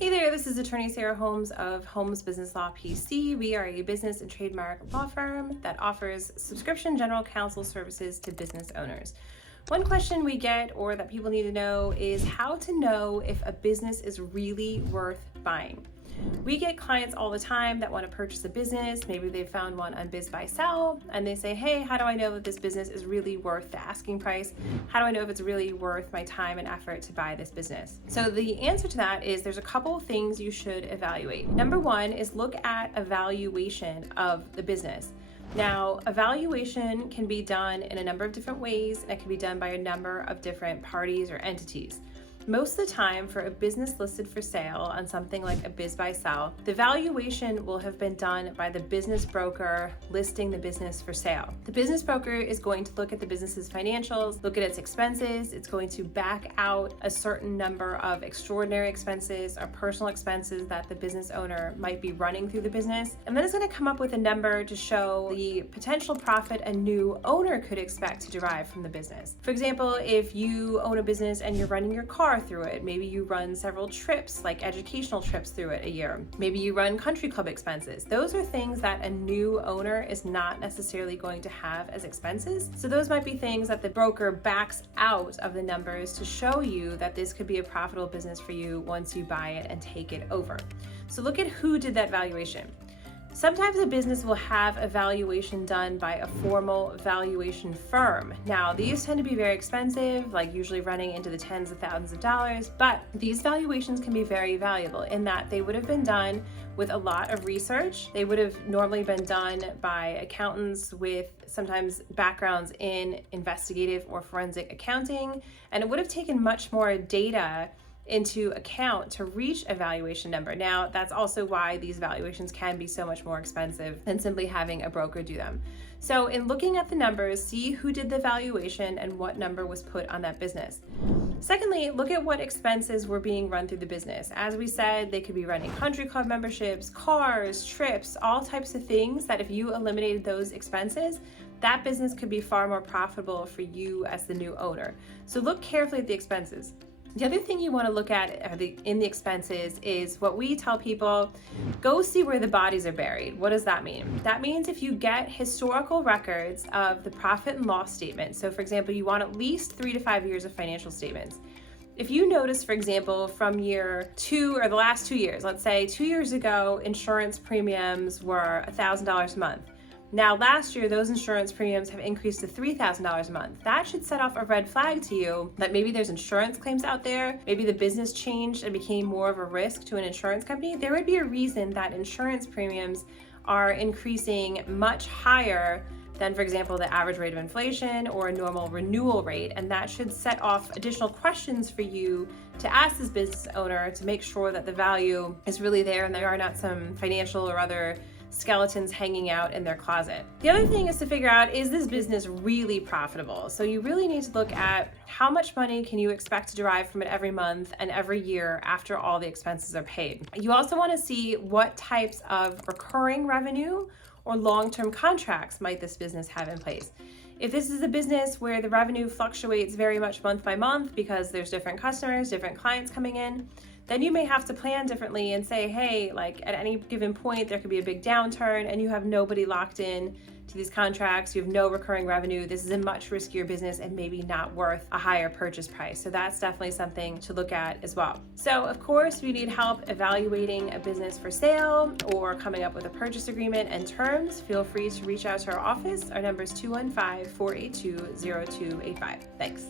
Hey there, this is attorney Sarah Holmes of Holmes Business Law P.C. We are a business and trademark law firm that offers subscription general counsel services to business owners. One question we get or that people need to know is how to know if a business is really worth buying. We get clients all the time that want to purchase a business. Maybe they found one on Biz Buy Sell and they say, hey, how do I know that this business is really worth the asking price? How do I know if it's really worth my time and effort to buy this business? So the answer to that is there's a couple of things you should evaluate. Number one is look at a valuation of the business. Now, evaluation can be done in a number of different ways, and it can be done by a number of different parties or entities. Most of the time, for a business listed for sale on something like a Biz Buy Sell, the valuation will have been done by the business broker listing the business for sale. The business broker is going to look at the business's financials, look at its expenses. It's going to back out a certain number of extraordinary expenses or personal expenses that the business owner might be running through the business. And then it's going to come up with a number to show the potential profit a new owner could expect to derive from the business. For example, if you own a business and you're running your car through it. Maybe you run several trips, like educational trips through it a year. Maybe you run country club expenses. Those are things that a new owner is not necessarily going to have as expenses. So those might be things that the broker backs out of the numbers to show you that this could be a profitable business for you once you buy it and take it over. So look at who did that valuation. Sometimes a business will have a valuation done by a formal valuation firm. Now, these tend to be very expensive, like usually running into the tens of thousands of dollars, but these valuations can be very valuable in that they would have been done with a lot of research. They would have normally been done by accountants with sometimes backgrounds in investigative or forensic accounting, and it would have taken much more data into account to reach a valuation number. Now, that's also why these valuations can be so much more expensive than simply having a broker do them. So in looking at the numbers, see who did the valuation and what number was put on that business. Secondly, look at what expenses were being run through the business. As we said, they could be running country club memberships, cars, trips, all types of things that if you eliminated those expenses, that business could be far more profitable for you as the new owner. So look carefully at the expenses. The other thing you want to look at in the expenses is what we tell people, go see where the bodies are buried. What does that mean? That means if you get historical records of the profit and loss statement. So for example, you want at least 3 to 5 years of financial statements. If you notice, for example, from year 2 or the last 2 years, let's say 2 years ago, insurance premiums were $1,000 a month. Now, last year, those insurance premiums have increased to $3,000 a month. That should set off a red flag to you that maybe there's insurance claims out there. Maybe the business changed and became more of a risk to an insurance company. There would be a reason that insurance premiums are increasing much higher than, for example, the average rate of inflation or a normal renewal rate. And that should set off additional questions for you to ask this business owner to make sure that the value is really there and there are not some financial or other skeletons hanging out in their closet. The other thing is to figure out, is this business really profitable? So you really need to look at how much money can you expect to derive from it every month and every year after all the expenses are paid. You also want to see what types of recurring revenue or long-term contracts might this business have in place. If this is a business where the revenue fluctuates very much month by month because there's different customers, different clients coming in, then you may have to plan differently and say, hey, like at any given point, there could be a big downturn and you have nobody locked in to these contracts, you have no recurring revenue. This is a much riskier business and maybe not worth a higher purchase price. So that's definitely something to look at as well. So of course, if you need help evaluating a business for sale or coming up with a purchase agreement and terms, feel free to reach out to our office. Our number is 215-482-0285. Thanks.